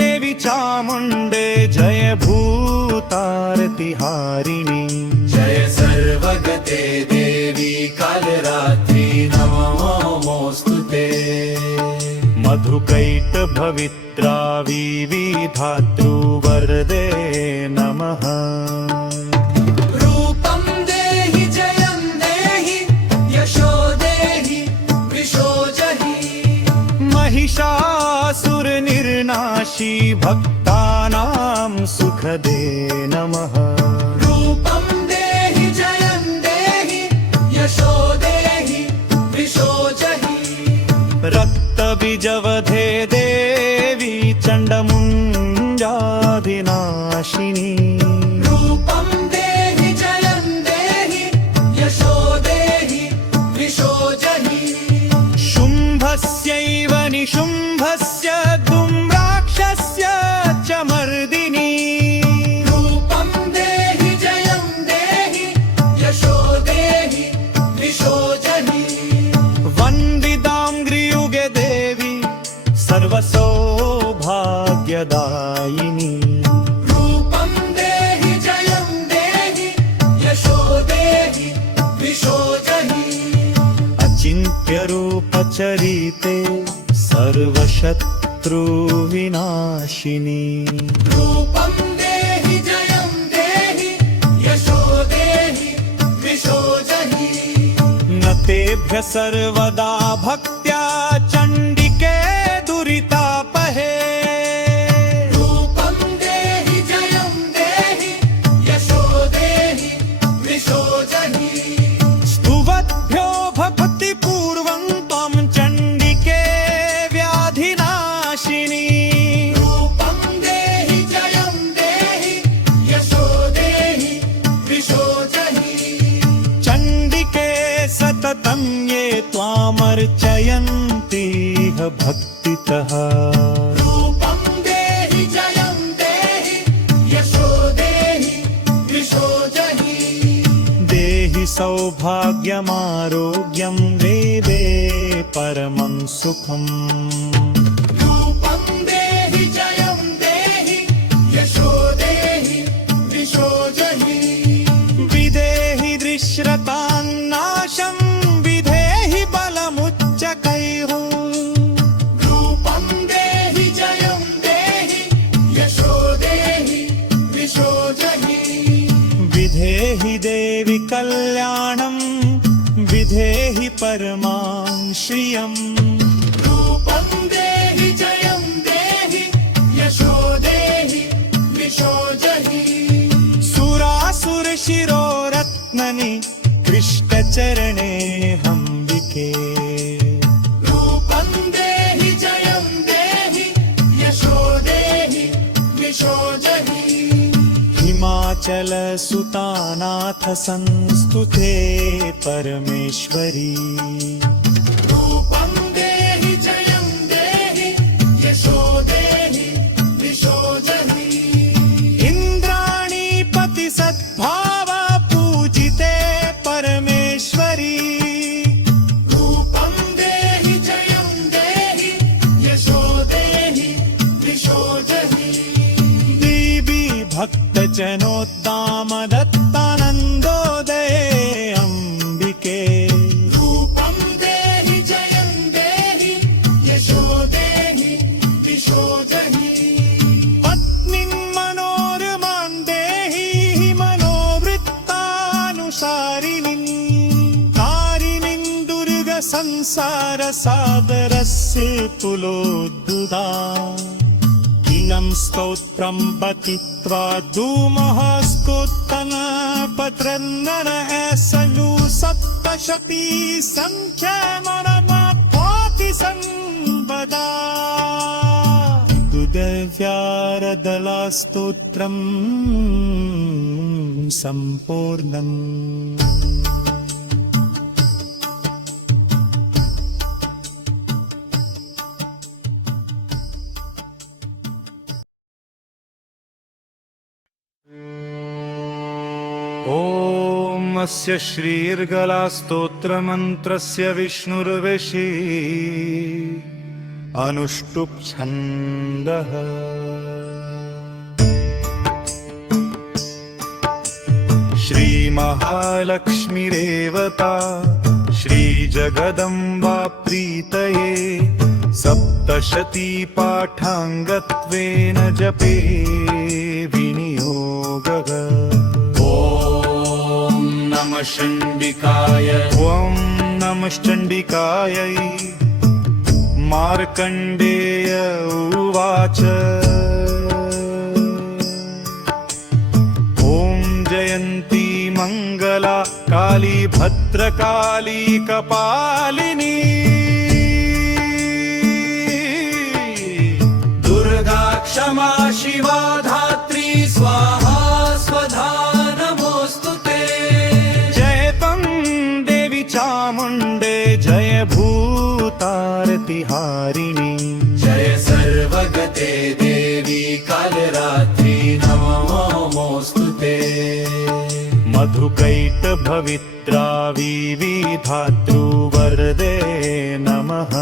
देवी चामुण्डे जय भूतारतिहारिणी जय सर्वगते देवी कालरात्रि नमोऽस्तुते मधुकैटभवित्रा विविधातृवरदे नमः रूपं देहि जयं देहि यशो देहि वृषो जहि महिषासुरनिर्नाशी भक्तानां सुखदे नमः रूपं देहि जयं देहि यशो देहि वृषो जहि रक्तबीजवधे देवी चण्डमुण्डाधिनाशिनी रूपं देहि जयं देहि यशो देहि वृषो जहि शुम्भस्यैव निशुम्भस्य धूम्राक्षस्य च मर्दिनी रूपं देहि जयं देहि यशो देहि वृषो जहि वन्दिताङ्घ्रियुगे देवी सर्वसौभाग्यदायिनी रूपं देहि जयं देहि यशो देहि वृषो जहि अचिन्त्यरूपचरिते सर्वशत्रुविनाशिनी रूपं देहि जयं देहि यशो देहि वृषो जहि न तेभ्य सर्वदा भक्त्या चण्डिके दुरितापहे रूपं देहि जयं देहि यशो देहि वृषो जहि स्तुवद्भ्यो भक्तिपूर्वं त्वं चण्डिके व्याधिनाशिनी रूपं देहि जयं देहि यशो देहि वृषो जहि चण्डिके सततं ये त्वामर्चयन्तीह भक्तितः रूपं देहि जयं देहि यशो देहि वृषो जहि देहि सौभाग्यमारोग्यं वेदे परमं सुखम् रूपं देहि जयं देहि यशो देहि वृषो जहि विदेहि दृश्रतान्नाशं विधेहि बलमुच्चकैः रूपं देहि जयं देहि यशो देहि वृषो जहि विधेहि देवि कल्याणं विधेहि परमां श्रियम् रूपं देहि जयं देहि यशो देहि वृषो जहि सुरासुरशिरोरत्ननि कृष्णचरणे हम्बिके रूपं देहि जयं देहि यशो देहि वृषो जहि हिमाचलसुतानाथ संस्तुते परमेश्वरी रूपं देहि जयं देहि यशो देहि वचनोत्ताम दत्तानन्दोदये अम्बिके रूपं देहि जयं देहि यशो देहि दिशो जहि पत्नीं मनोरमां देहि मनोवृत्तानुसारिणीं तारिणीं दुर्गसंसारसागरस्य पुलोद्युता इनं स्तोत्रं पठित्वा धूमः स्तोत्तनपत्रन्दन ऐसनु सप्तशती सङ्ख्यामणमाप्नोति संवदा दुदव्यारदलास्तोत्रं सम्पूर्णम् ॐ अस्य श्रीर्गलास्तोत्रमन्त्रस्य विष्णुर्विषि अनुष्टुप् छन्दः श्रीमहालक्ष्मीरेवता श्रीजगदम्बा प्रीतये सप्तशती पाठाङ्गत्वेन जपे विनियोगः नमः चण्डिकाय ॐ नमः चण्डिकायै मार्कण्डेय उवाच ॐ जयन्ती मङ्गला काली भद्रकाली कपालिनी दुर्गा क्षमा शिवा धात्री स्वाहा स्वधा नमोऽस्तुते चामुण्डे जय भूतारतिहारिणी जय सर्वगते देवी कालरात्रि नमोऽस्तुते मधुकैटभवित्रा विविधातृवरदे नमः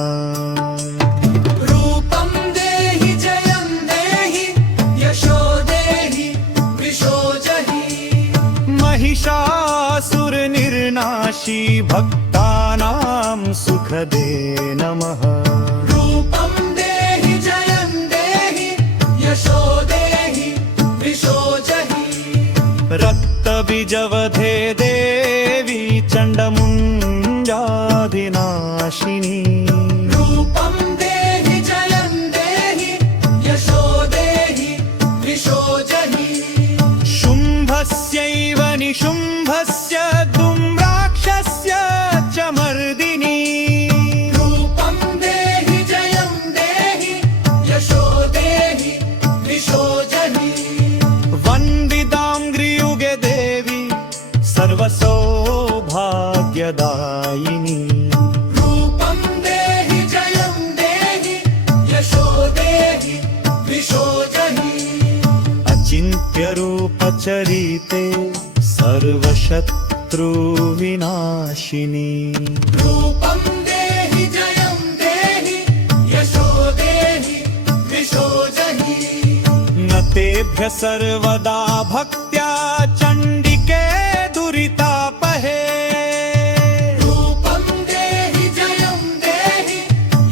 रूपं देहि जयं देहि यशो देहि वृषो जहि महिषासुरनिर्नाशी भक्तानां सुखदे नमः रूपं देहि जयं देहि यशो देहि वृषो जहि रक्तबीजवधे देवी चण्डमुण्डाधिनाशिनी रूपं देहि जयं देहि यशो देहि वृषो जहि शुम्भस्यैव निशुम्भस्य धूम्राक्षस्य च मर्दिनी रूपं देहि जयं देहि यशो देहि वृषो जहि वन्दिताङ्घ्रियुगे देवी सर्वसौभाग्यदायिनी रूपं देहि जयं देहि यशो देहि वृषो जहि अचिन्त्यरूपचरिते सर्वशत्रुविनाशिनी रूपं देहि जयं देहि यशो देहि वृषो जहि न तेभ्य सर्वदा भक्त्या चण्डिके दुरितापहे रूपं देहि जयं देहि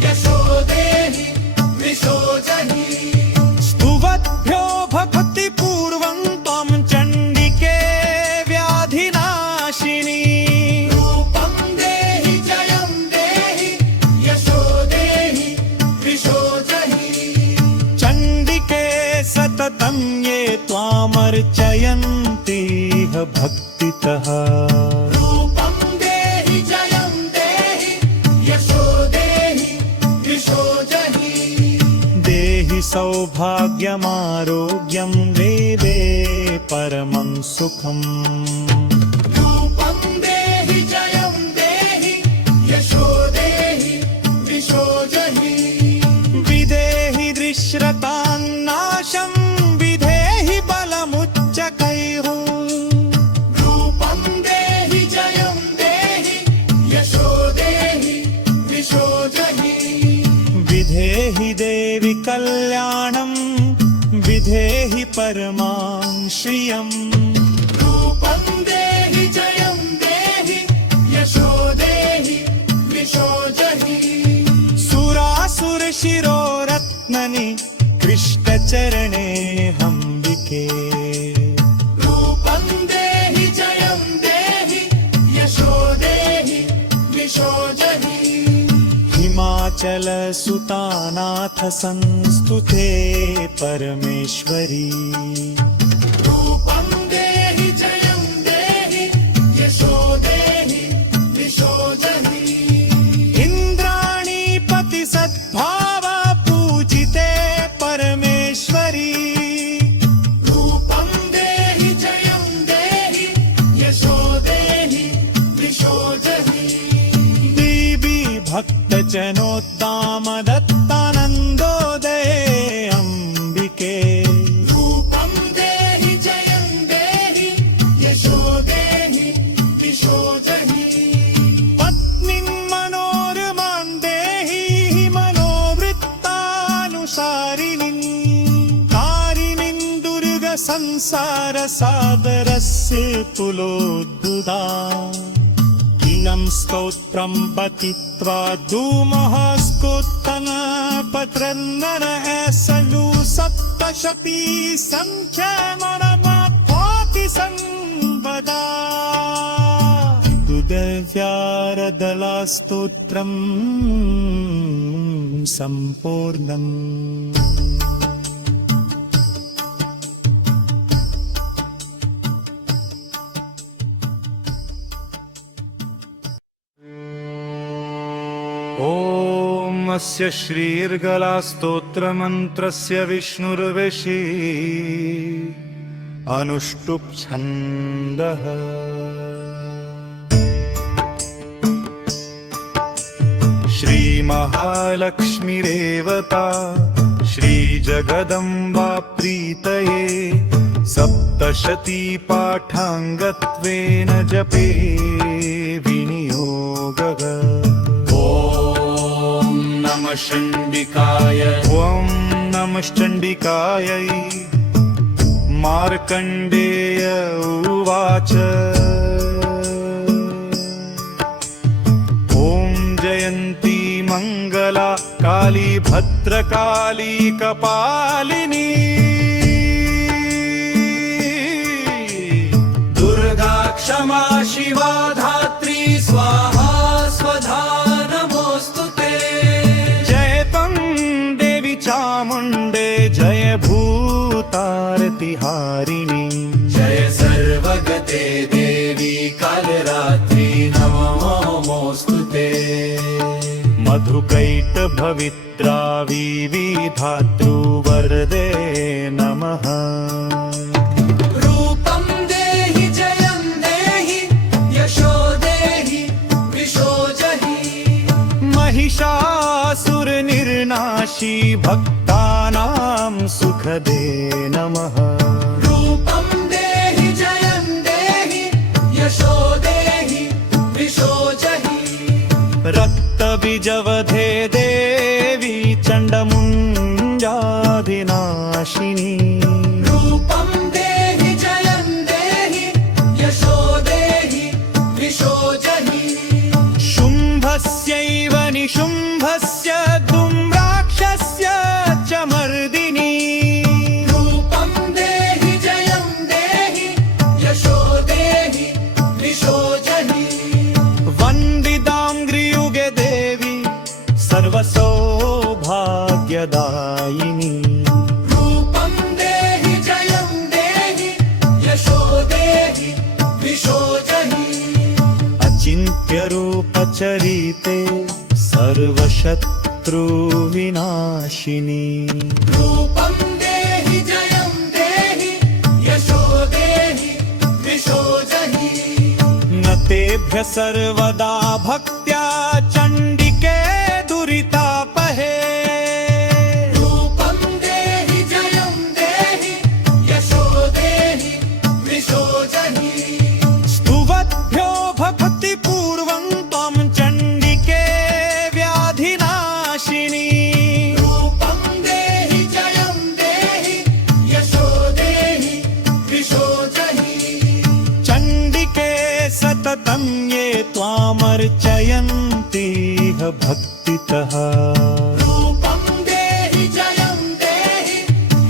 यशो देहि वृषो जहि स्तुवद्भ्यो भक्तिपूर्वं त्वं चण्डिके व्याधिनाशिनी रूपं देहि जयं देहि यशो देहि वृषो जहि चण्डिके सततं ये त्वामर्चयन्तीह भक्तितः रूपं देहि जयं देहि यशो देहि वृषो जहि देहि सौभाग्यमारोग्यं वेदे परमं सुखम् रूपं देहि जयं देहि यशो देहि वृषो जहि विदेहि दृश्रतान्नाशं विधेहि बलमुच्चकैः रूपं देहि जयं देहि यशो देहि वृषो जहि विधेहि देवि कल्याणं विधेहि परमां श्रियम् रूपं देहि जयं देहि यशो देहि द्विषो जहि सुरासुर शिरोरत्ननि कृष्णचरणे हम्बिके रूपं देहि जयं देहि यशो देहि द्विषो जहि हिमाचल सुतानाथ संस्तुते परमेश्वरी रूपं देहि जयं देहि यशो देहि द्विषो जहि इन्द्राणीपति सद्भाव पूजिते परमेश्वरी रूपं देहि जयं देहि यशो देहि द्विषो जहि देवी भक्तजनोत्ताम दत्तानन्दोदये अम्बिके रूपं देहि जयं देहि यशो देहि द्विषो जहि पत्नीं मनोरमां देहि मनोवृत्तानुसारिणीं कारिणीं दुर्ग संसार सागरस्य पुलोद्भुता इनं स्तोत्रं पठित्वा धूमः स्कुत्तन पत्रन्दन ऐसलु सप्तशती संख्यामणमाप्नोति संवदा तुदव्यारदलास्तोत्रम् सम्पूर्णम् ॐ अस्य श्रीर्गलास्तोत्रमन्त्रस्य विष्णुर्विषि अनुष्टुप् छन्दः श्रीमहालक्ष्मीरेवता श्रीजगदम्बा प्रीतये सप्तशती पाठाङ्गत्वेन जपे विनियोगः नमः चण्डिकाय ॐ नमश्चण्डिकायै मार्कण्डेय उवाच ॐ जयन्ती मङ्गला काली भद्रकाली कपालिनी दुर्गा क्षमा शिवा धात्री स्वाहा स्वधा नमोऽस्तुते देवी चामुण्डे जय भूतारतिहारिणी जय सर्वगते देवी कालरात्रि नमोऽस्तुते मधुकैटभवित्रा विविधातृवरदे नमः रूपं देहि जयं देहि यशो देहि द्विषो जहि महिषासुरनिर्नाशी भक्तानां सुखदे नमः रूपं देहि जयं देहि यशो देहि द्विषो जहि रक्तबीजवधे देवी चण्डमुण्डाधिनाशिनी रूपं देहि जयं देहि यशो देहि द्विषो जहि शुम्भस्यैव निशुम्भस्य धूम्राक्षस्य च मर्दिनी रूपं देहि जयं देहि यशो देहि द्विषो जहि वन्दिताङ्घ्रियुगे देवी सर्वसौभाग्यदायिनी रूपं देहि जयं देहि यशो देहि द्विषो जहि अचिन्त्यरूपचरिते सर्वशत्रुविनाशिनी रूपं देहि जयं देहि यशो देहि द्विषो जहि न तेभ्य सर्वदा भक्त्या चण्डिके दुरितापहे रूपं देहि जयं देहि यशो देहि द्विषो जहि स्तुवद्भ्यो भक्तिपूर्वं त्वं चण्डिके व्याधिनाशिनी रूपं देहि जयं देहि जयन्तीह भक्तितः रूपं देहि जयं देहि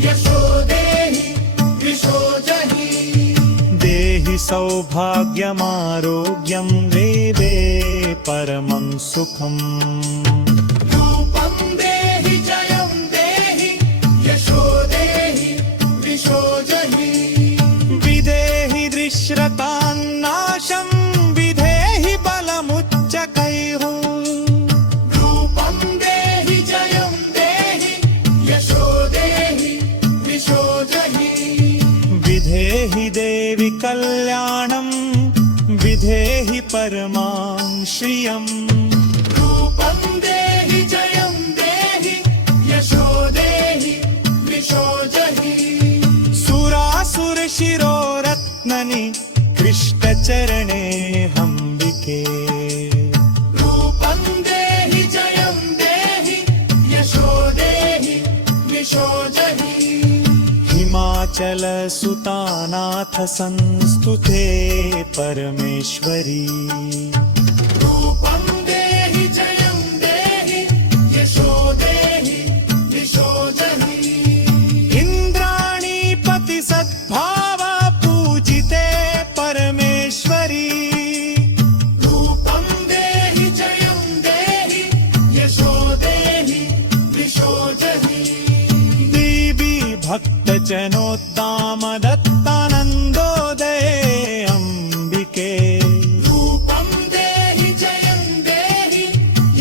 यशो देहि वृषो जहि देहि सौभाग्यमारोग्यं देवे परमं सुखम् रूपं देहि जयं देहि यशो देहि वृषो जहि विदेहि दृश्रतान्नाशं विधेहि बलमुच्चकैः रूपं देहि जयं देहि यशो देहि वृषो जहि विधेहि देवि कल्याणं विधेहि परमां श्रियम् रूपं देहि जयं देहि यशो देहि वृषो जहि सुरासुरशिरोरत्ननि कृष्णचरणे हम्बिके रूपं देहि जयं देहि यशो देहि वृषो जहि हिमाचलसुतानाथ संस्तुते परमेश्वरी रूपं देहि जयं देहि यशो देहि वृषो जहि इन्द्राणीपति सद्भाव पूजिते परमेश्वरी रूपं देहि जयं देहि यशो देहि वृषो जहि देवी भक्तजनोत्तामदत्तानन्दोदये अम्बिके रूपं देहि जयं देहि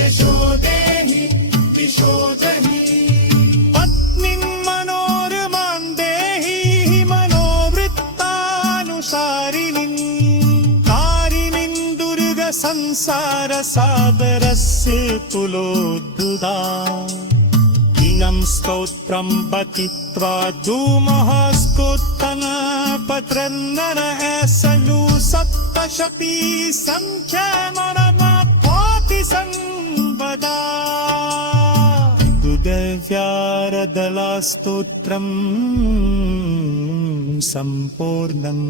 यशो देहि वृषो जहि पत्नीं मनोरमां देहि मनोवृत्तानुसारिणीं कारिणीं दुर्गसंसारसागरस्य तुलोद्दुता इयं स्तोत्रं पठित्वा धूमः स्कुत्तनपत्रन्दन एसलु सप्तशती सङ्ख्यामरमाप्नोति संवदा दुर्व्यारदलास्तोत्रं सम्पूर्णम्